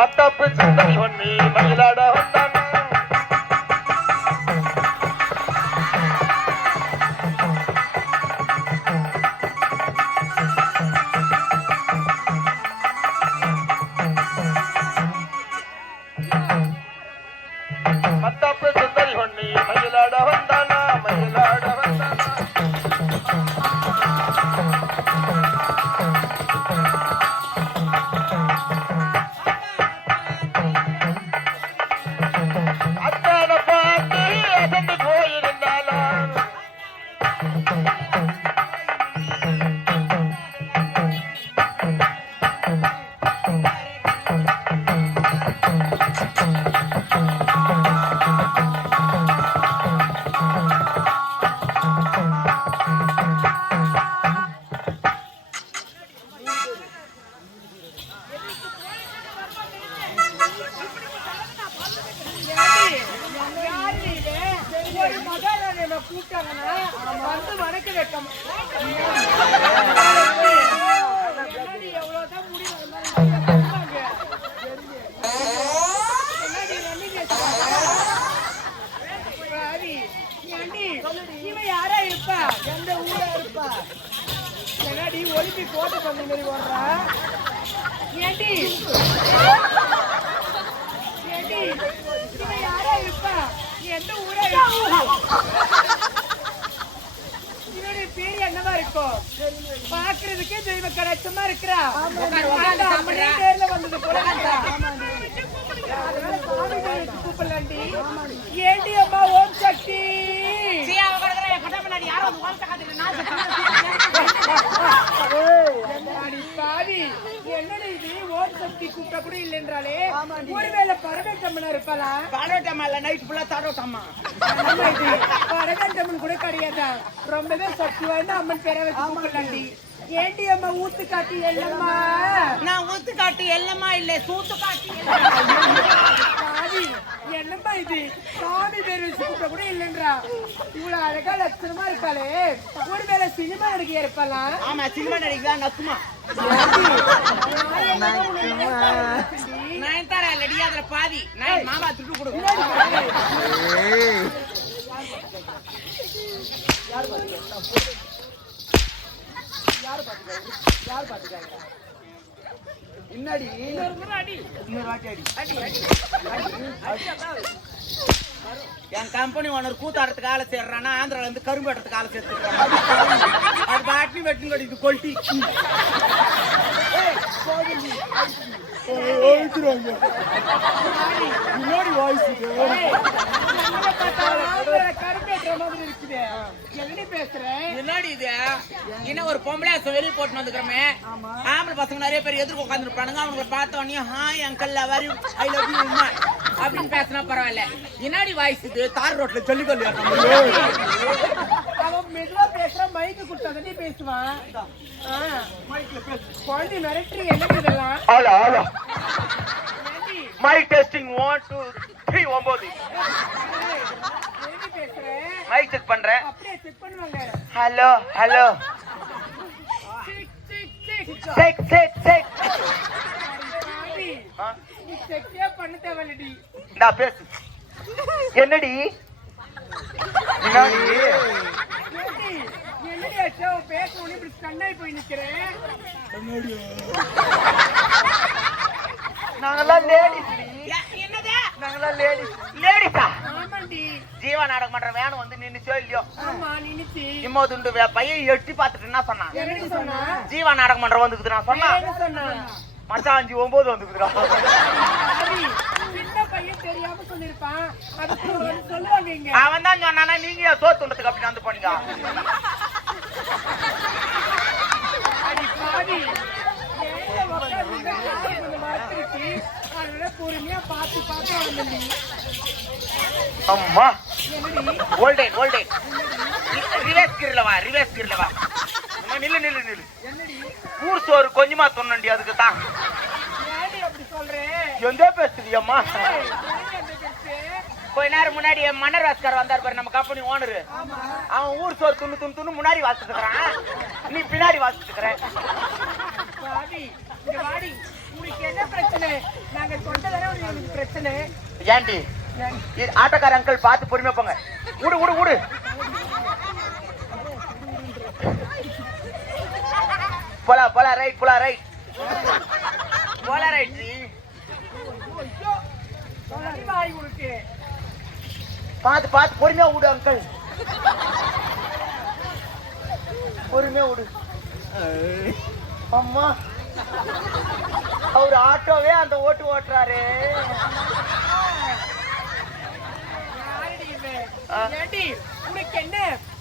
மத்தப்பு சொன்னி மயிலாட வந்தானா. கூப்பிட்டாங்கன்னா, வந்து வணக்க வைக்க எவ்வளவுதான் முடி என்னடி இவன் யாரா இருப்பா? எந்த ஊரா இருப்பா? என்னடி ஒலிம்பிக் ஓட்ட பந்தய மாதிரி ஏண்டி, இவன் யாரா இருப்பா? எந்த ஊரா இருப்பா? இவனுடைய பேர் என்னவா இருக்கும் தெய்வ கடாட்சமா இருக்கிறா. அம்மனே பேர்ல வந்தது கூப்பிடலாண்டி. ஏண்டி அம்மா ஓம் சக்தி? என்னடி இது? ஓம் சக்தி கூப்பிட்டா கூட இல்லைன்றாலே ஒருவேளை பரமேட்டம்மனா இருப்பாளா? பாலோட்டம்மா இல்ல நைட் ஃபுல்லா தாரோட்டம்மா. பரமேட்டம்மன் கூட கிடையாதா? ரொம்பவே சக்தி வாய்ந்த அம்மன் பேரை வச்சு கூப்பிடலாண்டி. ஏண்டி அம்மா ஊத்து காட்டி எல்லம்மா. நான் ஊத்து காட்டு எல்லம்மா இல்ல சூத்து காட்டு என்னம்மா இது? சாமி பேர் கூப்பிட கூட இல்லைன்றா. இவ்வளவு அழகா லட்சணமா இருக்காளே ஒருவேளை சினிமா நடிகையா இருப்பாளா? ஆமா சினிமா நடிகா நக்குமா. நயன்தாரா இல்லடி அதுல பாதி. நான் மாமா துட்டு என்னடி இன்னொரு வாட்டி அடி. என் கம்பெனி ஓனர் கூத்தாடுறதுக்கு ஆளை சேர்றானா ஆந்திரால இருந்து கரும்பு வெட்டுறதுக்கு ஆளை சேர்த்துக்கிறான். அது கொல்ட்டி. முன்னாடி வாய்ஸ் மாதிரி இருக்குது. என்னடி பேசுறேன் என்னடி இது? என்ன ஒரு பொம்பளை வெளியே போட்டு வந்துக்கிறோமே? ஆம்பளை பசங்க நிறைய பேர் எதிர்க்க உட்காந்துருப்பானுங்க அவங்க பார்த்த உடனே hi uncle love you I love you Uma அப்படின்னு பேசினா பரவாயில்ல. என்னடி வாய்ஸ் இது? தார் ரோட்ல சொல்லி கொள்ளு அவன் மெதுவா பேசுறான் மைக்கு கொடுத்தாதே பேசுவான் ஆ. குழந்தை மிரட்டுறீ என்னடி இதெல்லாம்? My testing one two three ஒன்பது ஏய், ஏண்டி பேசுற மைக் செக் பண்றேன். அப்படியே செக் பண்ணுவாங்க. Hello hello check, check, check. நான் பேசு. என்னடி? நாங்கெல்லாம் லேடிஸ் நாங்கெல்லாம் லேடிஸ் லேடிஸா ஆமாண்டி. ஜீவா நாடகம் பண்ற வேன் வந்து நின்னுச்சோ இல்லையோ? இம்மோ துண்டு பையன் எட்டி பார்த்துட்டு என்ன சொன்னான் சொன்னா? ஜீவா நாடகம் பண்ற வந்துக்குது நான் சொன்னா? என்ன சொன்னா? மச்சான் அஞ்சு ஒன்பது வந்துக்குதுடா. சின்ன அவன் தான் சொன்னானா நீங்க துண்டத்துக்கு அப்படி வந்து போனீங்க? பொறுமையா பார்த்து பார்த்து அம்மா. ஓல்டேன் ஓல்டேன் ரிவேஸ் கிரிலவா ரிவேஸ் கிரிலவா நில்லு நில்லு நில்லு. ஊர் சோறு கொஞ்சமா சொன்னண்டி அதுக்கு தான். ஏன்டி எந்த பேசுது அம்மா ஏய், ஏன்டி அப்படி பேசுற? கொஞ்ச நேரம் முன்னாடி என் மன்னர் வாஸ்கர் வந்தார் பாரு நம்ம கம்பெனி ஓனரு அவன் ஊர் சோறு துண்ணு துண்ணு துண்ணு முன்னாடி வாசிட்டு இருக்கிறான் நீ பின்னாடி வாசிட்டு இருக்கிற வாடி இங்க வாடி. உனக்கு என்ன பிரச்சனை? நாங்க சொன்ன ஏண்டி இது ஆட்டோக்கார அங்கிள் பார்த்து பொறுமையா போங்க. விடு விடு விடு போலா போலா ரைட் போலா ரைட் போலா ரைட் பார்த்து பார்த்து பொறுமையா விடு அங்கிள் பொறுமையா விடு அம்மா அவர் ஆட்டோவே அந்த ஓட்டு ஓட்டுறாரு. ஏண்டி, உனக்கு என்ன?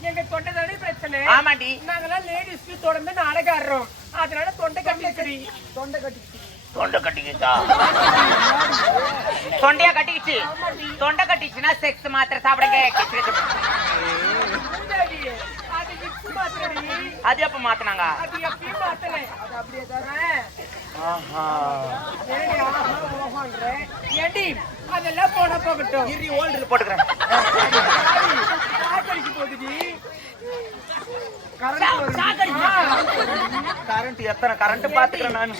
எங்க தொண்டை பிரச்சனை? ஆமாண்டி நாங்கெல்லாம் லேடிஸ்க்கு தொடர்ந்து நாடகம் ஆடுறோம் அதனால தொண்டை கட்டிச்சு தொண்டை கட்டிச்சு தொண்டை கட்டிக்கிச்சா? தொண்டையா கட்டிக்கிச்சு? தொண்டை கட்டிச்சுன்னா செக்ஸ் மாத்திரை சாப்பிடுங்க. அது எப்ப மாத்தினாங்க? அது அதெல்லாம் போன போகட்டும் இரி ஓல்டு போட்டுக்கிறேன். காத்தடிச்சு போகுதுடி. கரண்ட் எத்தனை? கரண்ட் பாத்துக்கிறேன் நான்.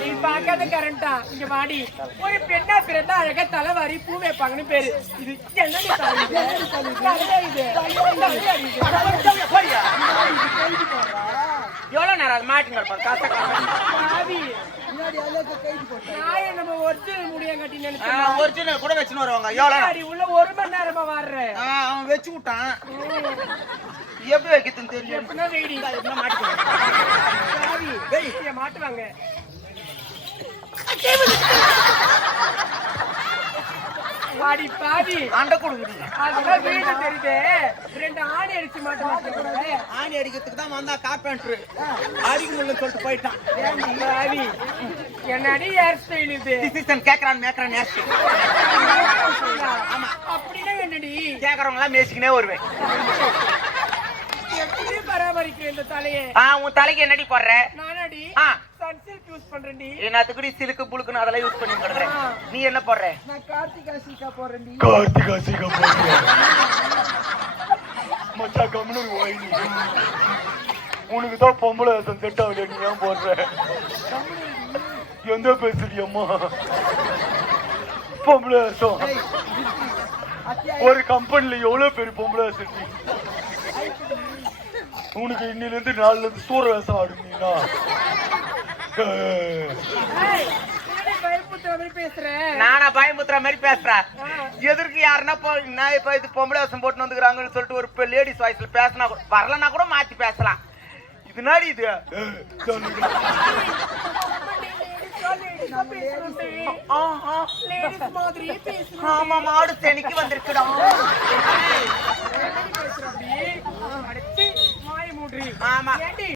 நீ பார்க்காத கரண்டா இங்க வாடி. ஒரு பெண்ணா பிறந்தா அழகா தலைவாரி பூ வைப்பாங்கன்னு பேரு. இது என்ன. எவ்வளவு நேரம் அது மாட்டிங்க காசை. பாவி. நான் என்னமோ ஒரிஜினல் முடிய கட்டி நினைச்சேன் ஒரிஜினல் கூட வச்சுன்னு வருவாங்க. எவ்வளவு? அடி உள்ள ஒரு மணி நேரமா வர்றேன் அவன் வச்சு விட்டான். எப்படி வைக்கிறதுன்னு தெரியல. வெயிடி. இங்க மாட்டுவாங்க. வாடி பாவி அண்டை கொடுக்குறீங்க. அதெல்லாம் வீடு தெரியுது. ரெண்டு ஆணி அடிச்சு மாட்ட மாட்டேங்கிறாரு ஆணி அடிக்கிறதுக்கு தான் வந்தா கார்பெண்டர் அடிக்க முடியலன்னு சொல்லிட்டு போயிட்டான். பாவி என்னடி ஹேர் ஸ்டைல் இது? டிசிஷன் கேக்குறான் மேக்குறான் நேர்ச்சி அப்படின்னா என்னடி? கேக்குறவங்க எல்லாம் மேய்ச்சிக்கினே வருவேன். எப்படி பராமரிக்கிற இந்த தலையை. ஆ உன் தலைக்கு என்னடி போடுற? நானடி ஆ. Sunsilk use பண்றேன்டி. என்னத்துக்குடி சிலுக்கு புழுக்குன்னு அதெல்லாம் யூஸ் பண்ணி கிடக்குறேன் நீ என்ன போடுற? நான் கார்த்திகா சீக்கா போடுறேன்டி. கார்த்திகா சீகா போறியா மச்சா நீ. உனக்கு தான் பொம்பளை வேஷம் செட் ஆகல நீ ஏன் போடுற? எந்த பேசுறியம்மா பொம்பளை வேஷம். ஒரு கம்பெனில எவ்வளவு பேர் பொம்பளை வேஷம் உனக்கு இன்னில இருந்து நாலுல இருந்து சூற வேஷம் பேசுற? நானா பயமுத்துற மாதிரி பேசுறேன். எதற்கு யாருன்னா நான் இப்ப இது பொம்பளை வேஷம் போட்டு வந்துக்கிறாங்கன்னு சொல்லிட்டு ஒரு லேடிஸ் வாய்ஸ்ல பேசினா கூட வரலன்னா கூட மாத்தி பேசலாம். இது நாடி இது? சொல்லுங்க ஆ, ஆ. லேடிஸ் மாதிரி பேசுற ஆமா மாடு செனிக்கு வந்திருக்குடா அடிச்சு மாய மூடுறி ஆமா ஏண்டி